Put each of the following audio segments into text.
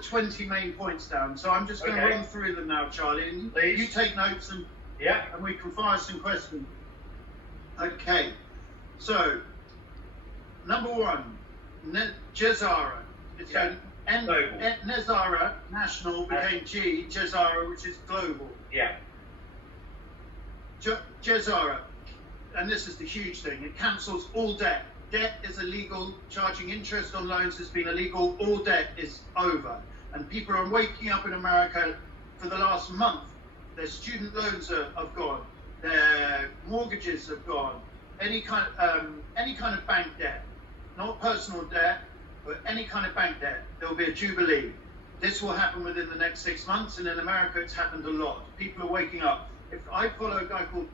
the 20 main points down, so I'm just going to run through them now, Charlie, and you take notes and we can fire some questions. Okay, so number one, Jezara. It's Nezara, national, became Jezara, which is global. Yeah. Jezara, and this is the huge thing, it cancels all debt. Debt is illegal, charging interest on loans has been illegal, all debt is over. And people are waking up in America for the last month. Their student loans have gone, their mortgages have gone, any kind of bank debt, not personal debt, but any kind of bank debt, there will be a jubilee. This will happen within the next 6 months, and in America it's happened a lot. People are waking up. If I follow a guy called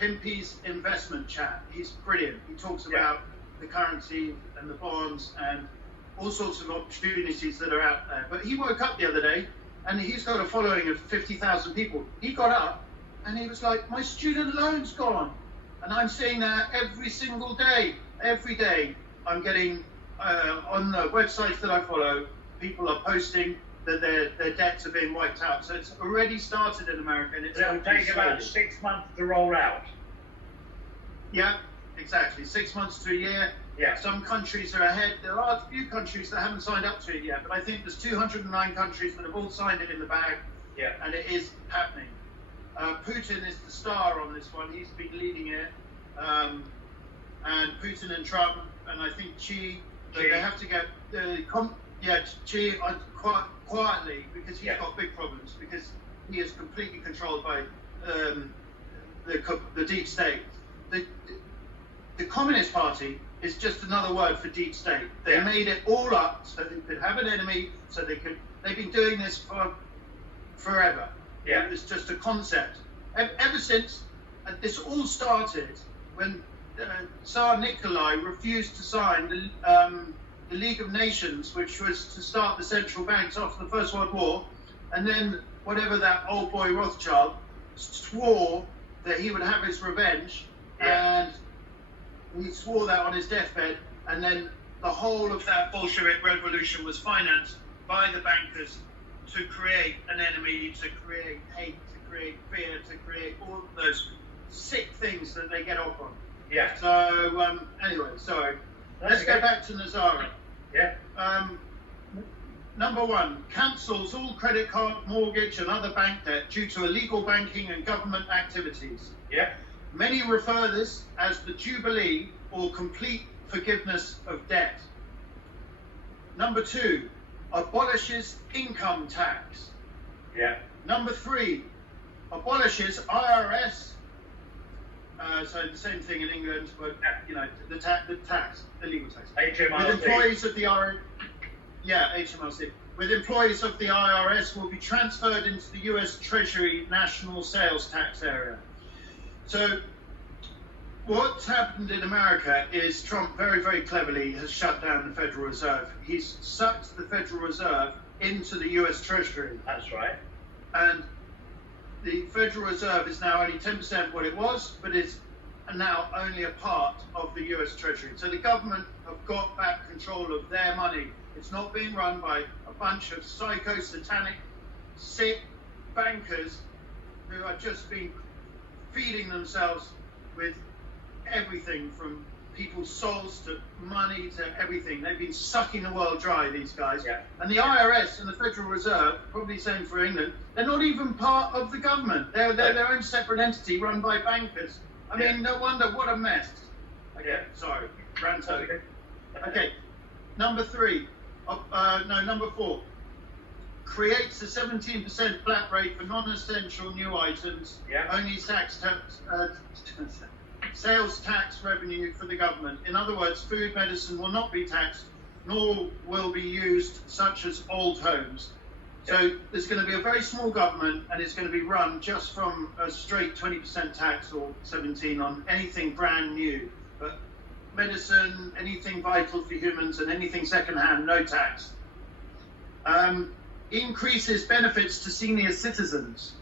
Pimpy's Investment Chat, he's brilliant. He talks about the currency and the bonds and all sorts of opportunities that are out there. But he woke up the other day and he's got a following of 50,000 people. He got up and he was like, my student loan's gone. And I'm seeing that every single day. Every day I'm getting on the websites that I follow, people are posting that their debts are being wiped out. So it's already started in America, and it'll take about 6 months to roll out. Yeah, exactly. 6 months to a year. Yeah. Some countries are ahead. There are a few countries that haven't signed up to it yet, but I think there's 209 countries that have all signed it in the bag. Yeah. And it is happening. Putin is the star on this one. He's been leading it. And Putin and Trump, and I think Xi. They have to get Xi quietly, because he's got big problems, because he is completely controlled by the deep state. The Communist Party is just another word for deep state. They made it all up so they could have an enemy, so they've been doing this for forever. Yeah. It was just a concept. Ever since this all started when Tsar Nikolai refused to sign the League of Nations, which was to start the central banks after the First World War, and then whatever that old boy Rothschild swore that he would have his revenge, and he swore that on his deathbed, and then the whole of that Bolshevik revolution was financed by the bankers to create an enemy, to create hate, to create fear, to create all those sick things that they get off on. Yeah. So anyway, sorry. Let's go back to Nezara. Yeah. Number one, cancels all credit card, mortgage and other bank debt due to illegal banking and government activities. Yeah. Many refer this as the Jubilee or complete forgiveness of debt. Number two, abolishes income tax. Yeah. Number three, abolishes IRS. So the same thing in England, but the tax, the legal tax. HMRC. With employees of the HMRC. With employees of the IRS will be transferred into the US Treasury National Sales Tax area. So what's happened in America is Trump very, very cleverly has shut down the Federal Reserve. He's sucked the Federal Reserve into the US Treasury. That's right. And the Federal Reserve is now only 10% what it was, but it's now only a part of the US Treasury. So the government have got back control of their money. It's not being run by a bunch of psycho-satanic, sick bankers who have just been feeding themselves with everything from people's souls to money to everything. They've been sucking the world dry, these guys. Yeah. And the IRS and the Federal Reserve, probably same for England, they're not even part of the government. They're their own separate entity run by bankers. I mean, no wonder, what a mess. Okay, sorry, rant over. Okay, number four. Creates a 17% flat rate for non-essential new items. Yeah. Only sales tax revenue for the government. In other words, food, medicine will not be taxed, nor will be used, such as old homes. So there's going to be a very small government, and it's going to be run just from a straight 20% tax or 17 on anything brand new. But medicine, anything vital for humans, and anything secondhand, no tax. Increases benefits to senior citizens.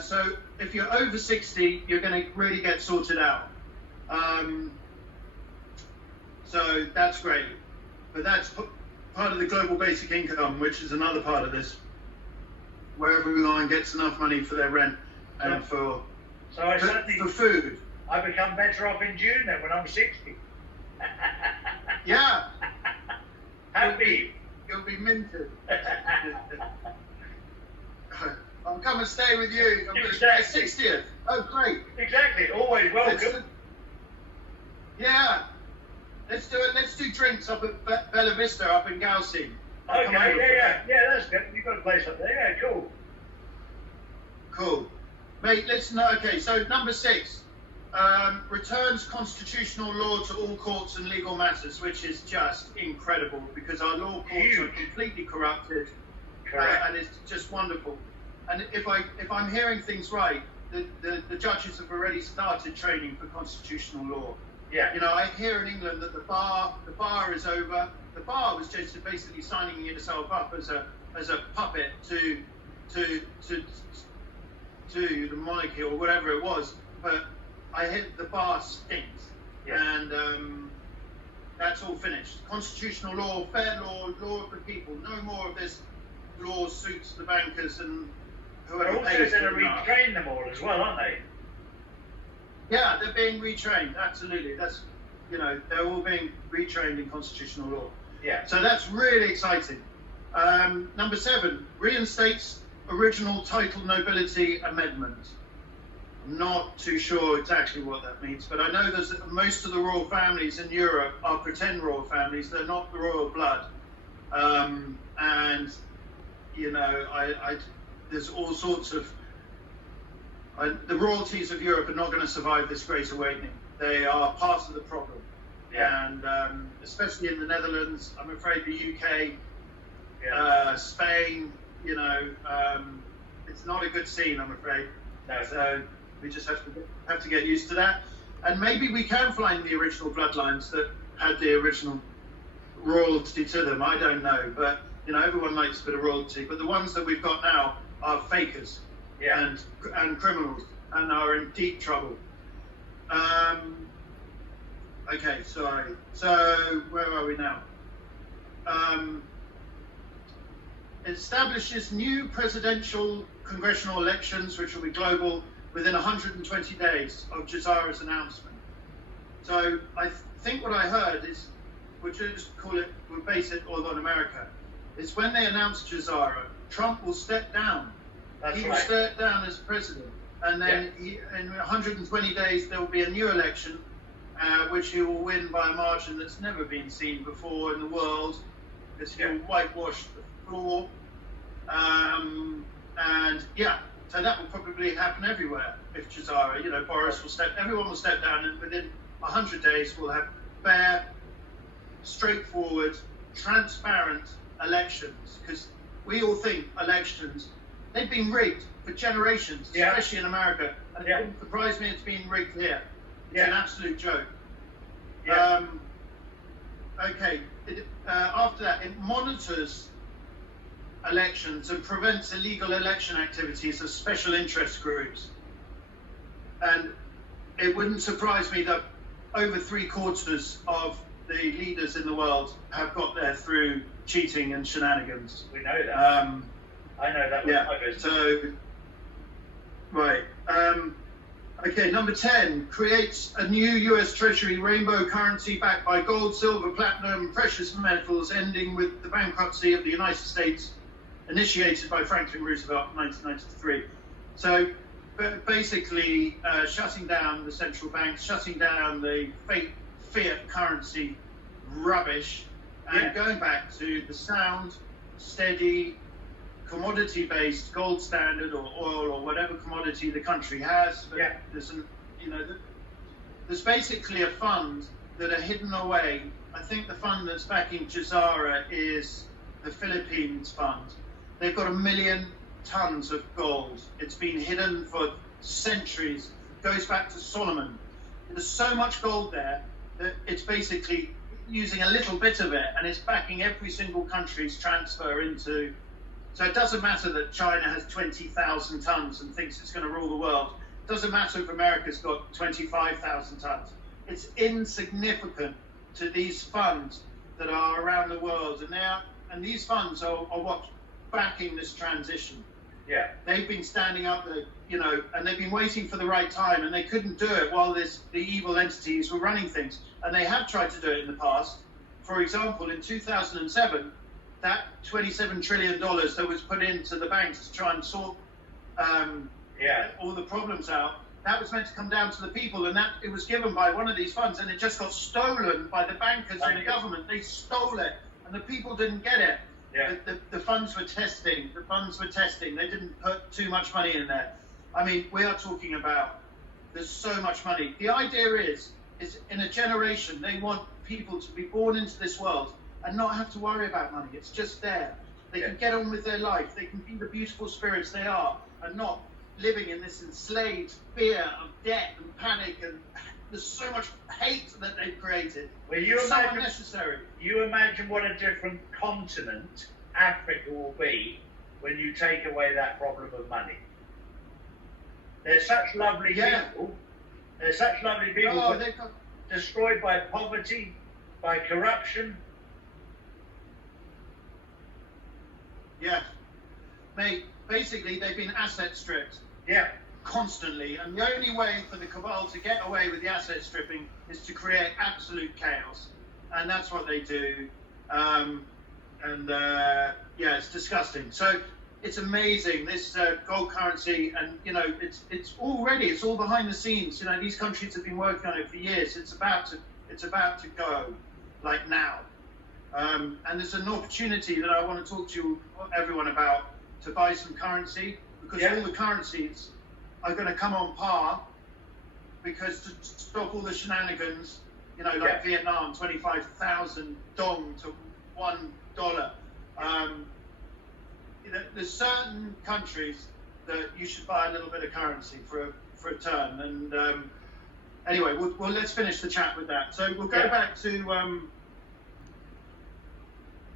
So if you're over 60, you're going to really get sorted out. So that's great. But part of the global basic income, which is another part of this, where everyone gets enough money for their rent and for food. I become better off in June then when I'm 60. Yeah. Happy. You'll be minted. I'll come and stay with you. I'm Exactly. 60th. Oh, great. Exactly. Always welcome. Yeah. Let's do it. Let's do drinks up at Bella Vista up in Gaussy. Okay, yeah, that's good. You've got a place up there. Yeah, cool. Cool. Mate, let's know. Okay, so number 6. Returns constitutional law to all courts and legal matters, which is just incredible because our law courts are completely corrupted, and it's just wonderful. And if I'm hearing things right, the judges have already started training for constitutional law. Yeah. You know, I hear in England that the bar is over. The bar was just basically signing itself up as a puppet to the monarchy or whatever it was, but I hit the bar stinks, and that's all finished. Constitutional law, fair law, law of the people. No more of this law suits the bankers and whoever They're also pays going to them enough. retrain them all as well, aren't they? Yeah, they're being retrained. Absolutely, that's they're all being retrained in constitutional law. Yeah. So that's really exciting. Number 7 reinstates original title nobility amendment. I'm not too sure exactly what that means, but I know that most of the royal families in Europe are pretend royal families. They're not the royal blood, and there's all sorts of the royalties of Europe are not going to survive this great awakening. They are part of the problem, and especially in the Netherlands. I'm afraid the UK, Spain. It's not a good scene. I'm afraid. No. So we just have to get used to that, and maybe we can find the original bloodlines that had the original royalty to them. I don't know, but everyone likes a bit of royalty. But the ones that we've got now are fakers and criminals, and are in deep trouble. Okay, sorry. So where are we now? Establishes new presidential congressional elections, which will be global, within 120 days of Jazara's announcement. So I think what I heard is, we'll base it all on America, is when they announce Jazara, Trump will step down. He will step down as president. And then in 120 days, there will be a new election, which he will win by a margin that's never been seen before in the world, because he'll whitewash the floor. So that will probably happen everywhere if Jazara, Boris everyone will step down, and within 100 days we'll have fair, straightforward, transparent elections, because we all think elections, they've been rigged for generations, especially in America, and it wouldn't surprise me it's been rigged here. It's an absolute joke. Okay, after that, it monitors elections and prevents illegal election activities of special interest groups. And it wouldn't surprise me that over 3/4 of the leaders in the world have got there through cheating and shenanigans. We know that. I know that. Right. Okay, number 10, creates a new US Treasury rainbow currency backed by gold, silver, platinum, precious metals, ending with the bankruptcy of the United States, initiated by Franklin Roosevelt in 1993. So basically shutting down the central banks, shutting down the fake fiat currency rubbish, and going back to the sound, steady, commodity-based gold standard or oil or whatever commodity the country has. But there's basically a fund that are hidden away. I think the fund that's backing Jazara is the Philippines fund. They've got 1 million tons of gold. It's been hidden for centuries. It goes back to Solomon. There's so much gold there that it's basically using a little bit of it, and it's backing every single country's transfer into. So it doesn't matter that China has 20,000 tons and thinks it's going to rule the world. It doesn't matter if America's got 25,000 tons. It's insignificant to these funds that are around the world, and these funds are what's backing this transition. Yeah. They've been standing up, and they've been waiting for the right time, and they couldn't do it while the evil entities were running things. And they have tried to do it in the past. For example, in 2007, that $27 trillion that was put into the banks to try and sort all the problems out, that was meant to come down to the people, and that it was given by one of these funds, and it just got stolen by the bankers and the government. They stole it, and the people didn't get it. Yeah. The funds were testing. They didn't put too much money in there. I mean, we are talking about, there's so much money. The idea is in a generation, they want people to be born into this world and not have to worry about money. It's just there. They can get on with their life. They can be the beautiful spirits they are and not living in this enslaved fear of debt and panic, and there's so much hate that they've created. Well, it's so unnecessary. You imagine what a different continent Africa will be when you take away that problem of money. They're such lovely people. They're such lovely people, but destroyed by poverty, by corruption. Yeah. Mate, basically they've been asset stripped. Yeah. Constantly. And the only way for the cabal to get away with the asset stripping is to create absolute chaos. And that's what they do. It's disgusting. So it's amazing, this gold currency, and it's all behind the scenes. These countries have been working on it for years. It's about to go, like now. And there's an opportunity that I want to talk to everyone about, to buy some currency, because all the currencies are going to come on par, because to stop all the shenanigans, Vietnam, 25,000 dong to $1. There's certain countries that you should buy a little bit of currency for a turn. And anyway, let's finish the chat with that. So we'll go back to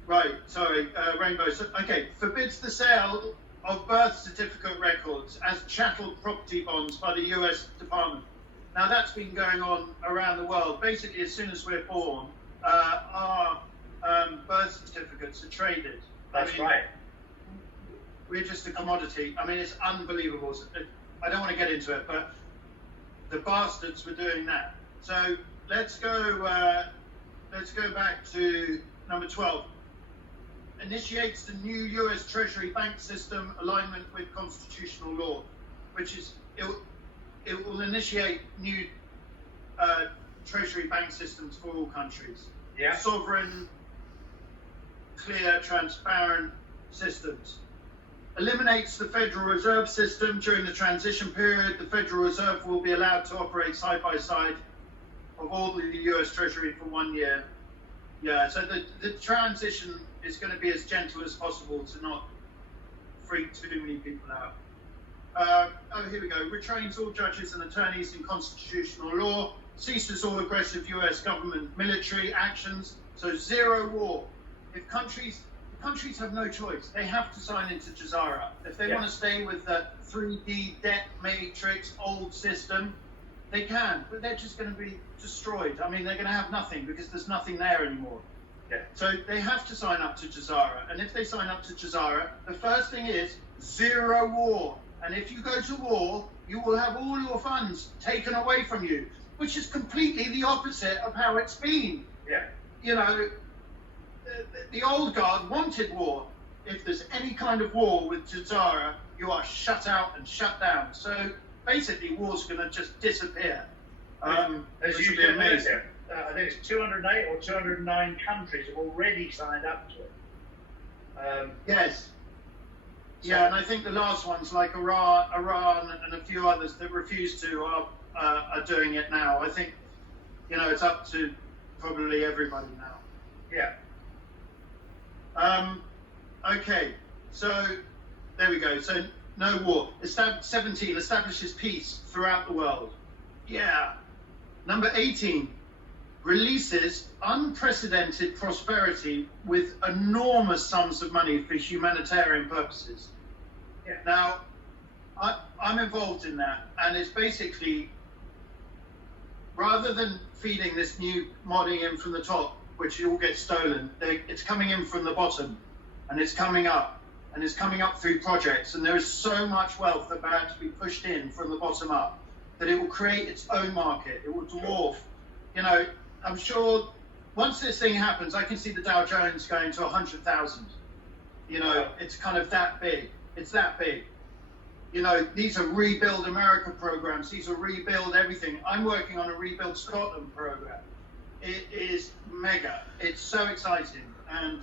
Rainbow. So, forbids the sale of birth certificate records as chattel property bonds by the US Department. Now that's been going on around the world. Basically, as soon as we're born, our birth certificates are traded. That's right. We're just a commodity. I mean, it's unbelievable. I don't want to get into it, but the bastards were doing that. So let's go back to number 12. Initiates the new US Treasury bank system alignment with constitutional law, which is it will initiate new Treasury bank systems for all countries. Yeah. Sovereign, clear, transparent systems. Eliminates the Federal Reserve System. During the transition period, the Federal Reserve will be allowed to operate side by side of all the US Treasury for 1 year. Yeah, so the transition is going to be as gentle as possible to not freak too many people out. Here we go. Retrains all judges and attorneys in constitutional law. Ceases all aggressive US government military actions. So zero war. If countries have no choice. They have to sign into Jazara. If they want to stay with the 3D debt matrix old system, they can, but they're just going to be destroyed. I mean, they're going to have nothing because there's nothing there anymore. Yeah. So they have to sign up to Jazara. And if they sign up to Jazara, the first thing is zero war. And if you go to war, you will have all your funds taken away from you, which is completely the opposite of how it's been. Yeah. The old guard wanted war. If there's any kind of war with Jazara, you are shut out and shut down. So basically, war's going to just disappear. As you be amazing. I think it's 208 or 209 countries have already signed up to it. Yes. Yeah, and I think the last ones, like Iran and a few others that refuse to, are doing it now. I think, it's up to probably everybody now. Yeah. Okay, so there we go. So no war. 17 establishes peace throughout the world. Yeah. Number 18 releases unprecedented prosperity with enormous sums of money for humanitarian purposes. Yeah. Now, I'm involved in that, and it's basically, rather than feeding this new money in from the top, which all gets stolen. It's coming in from the bottom, and it's coming up, and it's coming up through projects. And there is so much wealth about to be pushed in from the bottom up that it will create its own market. It will dwarf. You know, I'm sure once this thing happens, I can see the Dow Jones going to 100,000. You know, it's kind of that big. It's that big. You know, these are Rebuild America programs. These are Rebuild everything. I'm working on a Rebuild Scotland program. It is mega. It's so exciting. And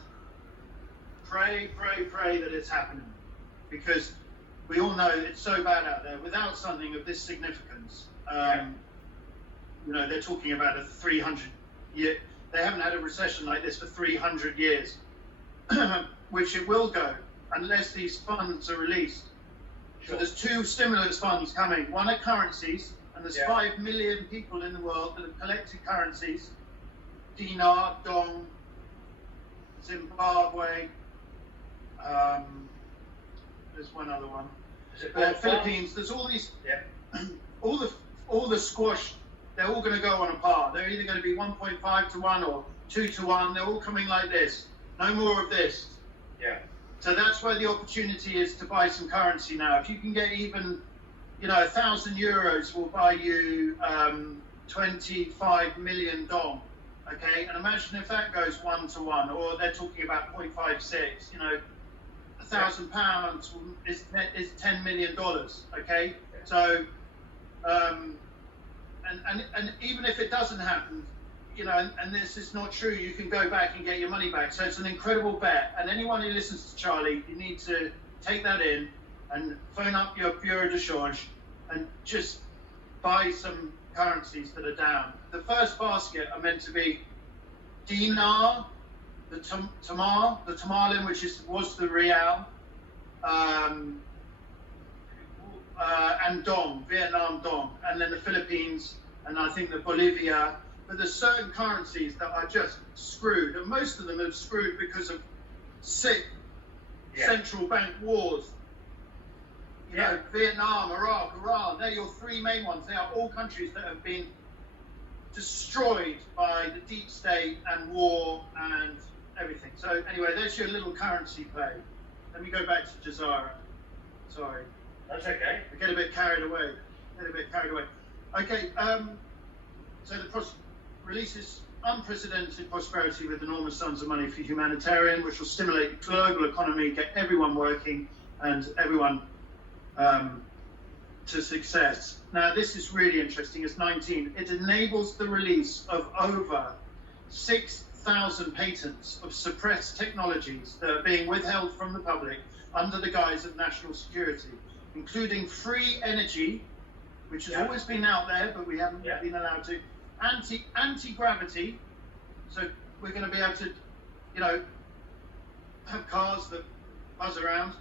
pray that it's happening. Because we all know it's so bad out there. Without something of this significance, you know, they're talking about a 300-year... They haven't had a recession like this for 300 years. Which it will go, unless these funds are released. Sure. So there's 2 stimulus funds coming. One are currencies, and there's 5 million people in the world that have collected currencies. Dinar, Dong, Zimbabwe, there's one other one. Philippines, there's all these, all the squash, they're all going to go on a par. They're either going to be 1.5 to 1 or 2 to 1. They're all coming like this. No more of this. Yeah. So that's where the opportunity is to buy some currency now. If you can get even, you know, 1,000 euros will buy you 25 million dong. Okay, and imagine if that goes 1 to 1, or they're talking about 0.56. You know, £1,000 is $10 million. Okay, so and even if it doesn't happen, you know, and this is not true, you can go back and get your money back. So it's an incredible bet. And anyone who listens to Charlie, you need to take that in and phone up your bureau de change and just buy some currencies that are down. The first basket are meant to be dinar, the tamalin, which was the real, and dong, Vietnam dong, and then the Philippines, and I think the Bolivia. But there's certain currencies that are just screwed, and most of them are screwed because of sick central bank wars. You know, Vietnam, Iraq, Iran, they're your 3 main ones. They are all countries that have been destroyed by the deep state and war and everything. So anyway, there's your little currency play. Let me go back to Jazara. Sorry. That's okay. I get a bit carried away. Okay, so the releases unprecedented prosperity with enormous sums of money for humanitarian, which will stimulate the global economy, get everyone working and everyone to success. Now, this is really interesting. It's 19. It enables the release of over 6,000 patents of suppressed technologies that are being withheld from the public under the guise of national security, including free energy, which has always been out there, but we haven't been allowed to. Anti-gravity, so we're going to be able to, you know, have cars that buzz around,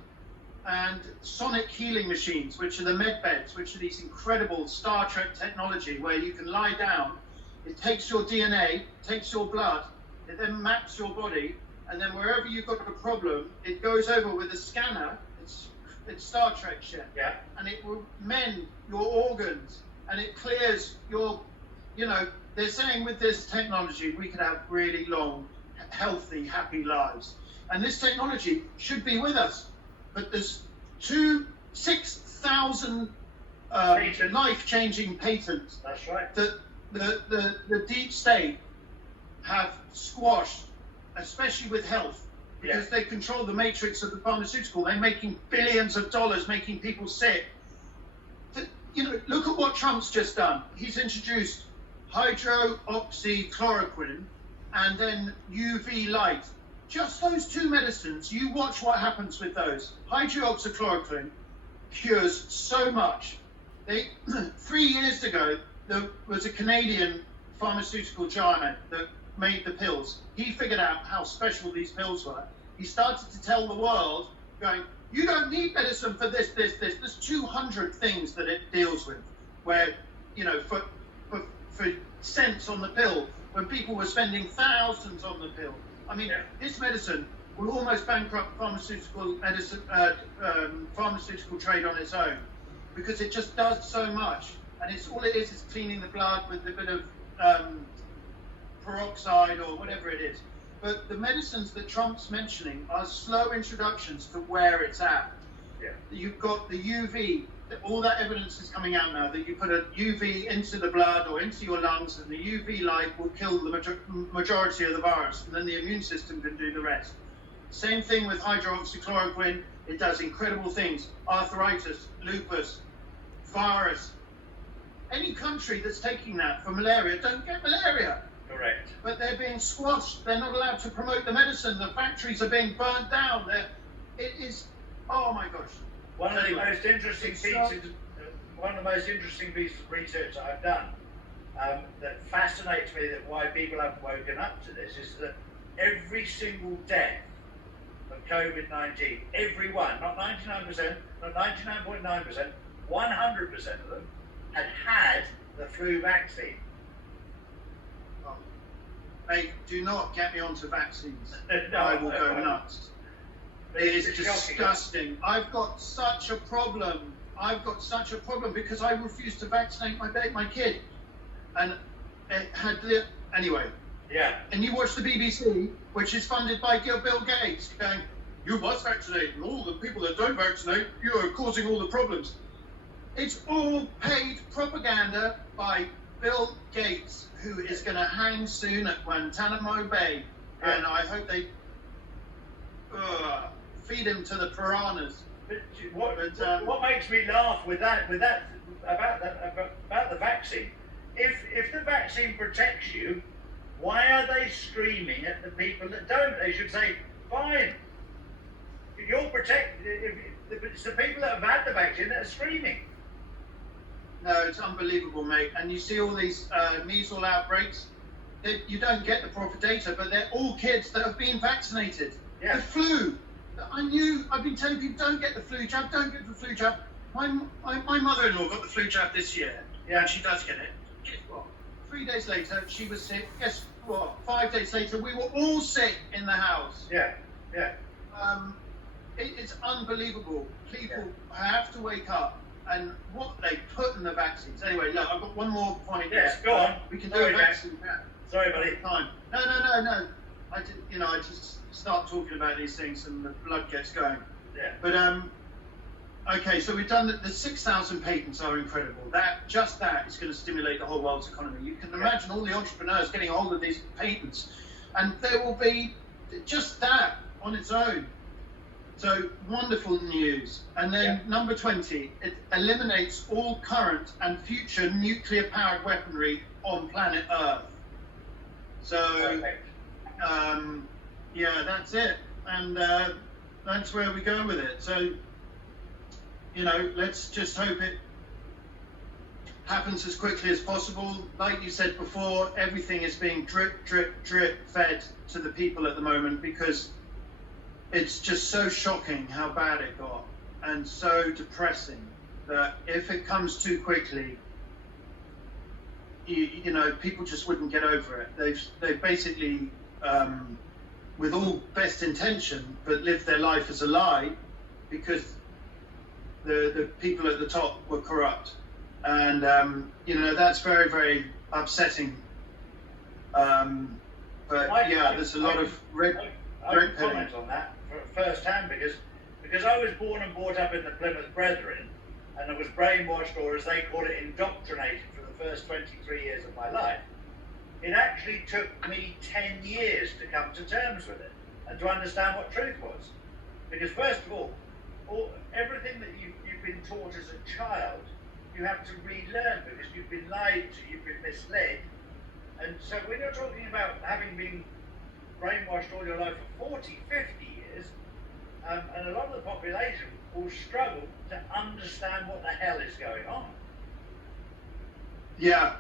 and sonic healing machines, which are the med beds, which are these incredible Star Trek technology where you can lie down, it takes your DNA, takes your blood, it then maps your body, and then wherever you've got a problem, it goes over with a scanner. It's Star Trek shit, and it will mend your organs, and it clears your. You know, they're saying with this technology, we could have really long, healthy, happy lives. And this technology should be with us. But there's 6,000 life-changing patents. That's right. That the deep state have squashed, especially with health, because they control the matrix of the pharmaceutical. They're making billions of dollars, making people sick. You know, look at what Trump's just done. He's introduced hydroxychloroquine and then UV light. Just those 2 medicines, you watch what happens with those. Hydroxychloroquine cures so much. 3 years ago, there was a Canadian pharmaceutical giant that made the pills. He figured out how special these pills were. He started to tell the world, going, you don't need medicine for this. There's 200 things that it deals with, where, you know, for cents on the pill, when people were spending thousands on the pill. I mean, this medicine will almost bankrupt pharmaceutical trade on its own, because it just does so much. And it's all it is cleaning the blood with a bit of peroxide or whatever it is. But the medicines that Trump's mentioning are slow introductions to where it's at. Yeah. You've got the UV. All that evidence is coming out now that you put a UV into the blood or into your lungs, and the UV light will kill the majority of the virus, and then the immune system can do the rest. Same thing with hydroxychloroquine. It does incredible things. Arthritis, lupus, virus. Any country that's taking that for malaria don't get malaria. Correct. But they're being squashed. They're not allowed to promote the medicine. The factories are being burnt down. It is, oh my gosh. One of the most interesting pieces of research I've done that fascinates me, that why people haven't woken up to this, is that every single death of COVID-19, every one, not 99%, not 99.9%, 100% of them had the flu vaccine. Oh. Hey, do not get me onto vaccines. No, I will go nuts. It is disgusting. Shocking. I've got such a problem. Because I refused to vaccinate my kid, and it had anyway. Yeah. And you watch the BBC, which is funded by Bill Gates, going, "You must vaccinate, and all the people that don't vaccinate, you are causing all the problems." It's all paid propaganda by Bill Gates, who is going to hang soon at Guantanamo Bay, Yeah. and I hope they feed him to the piranhas. But what makes me laugh with that about the vaccine? If the vaccine protects you, why are they screaming at the people that don't? They should say, "Fine, you're protected." It's the people that have had the vaccine that are screaming. No, it's unbelievable, mate. And you see all these measles outbreaks. You don't get the proper data, but they're all kids that have been vaccinated. Yeah. The flu. I've been telling people, don't get the flu jab, don't get the flu jab. My mother-in-law got the flu jab this year, and she does get it. Guess what? 3 days later, she was sick. Guess what? 5 days later, we were all sick in the house. Yeah. It's unbelievable. People have to wake up, and what they put in the vaccines. Anyway, look, I've got one more point. Yes, go on. We can Sorry, do a vaccine. Sorry, buddy. Time. No. I just start talking about these things and the blood gets going. Yeah. But okay, so we've done the 6,000 patents are incredible. That is going to stimulate the whole world's economy. You can imagine all the entrepreneurs getting a hold of these patents, and there will be just that on its own. So wonderful news. And then number 20, it eliminates all current and future nuclear-powered weaponry on planet Earth. So, that's it. And that's where we go with it. So, let's just hope it happens as quickly as possible. Like you said before, everything is being drip fed to the people at the moment, because it's just so shocking how bad it got, and so depressing that if it comes too quickly, people just wouldn't get over it. They've basically, with all best intention, but lived their life as a lie, because the people at the top were corrupt, and that's very, very upsetting. There's a lot of red. I can comment on that first hand, because I was born and brought up in the Plymouth Brethren, and I was brainwashed, or as they call it, indoctrinated for the first 23 years of my life. It actually took me 10 years to come to terms with it and to understand what truth was. Because first of all everything that you've been taught as a child, you have to relearn, because you've been lied to, you've been misled. And so when you're talking about having been brainwashed all your life for 40, 50 years, and a lot of the population will struggle to understand what the hell is going on. Yeah,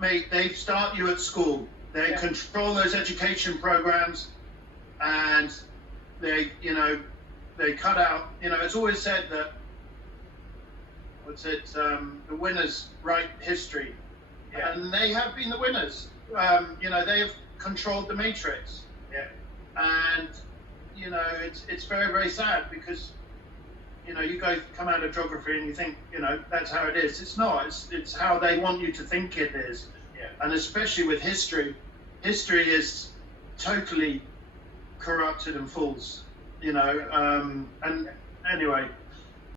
mate, they start you at school. They control those education programs, and they cut out, it's always said that, the winners write history. Yeah. And they have been the winners. They have controlled the matrix. Yeah. And, it's very, very sad, because, you guys come out of geography and you think, that's how it is. It's not. It's how they want you to think it is. Yeah. And especially with history, history is totally corrupted and false, you know, and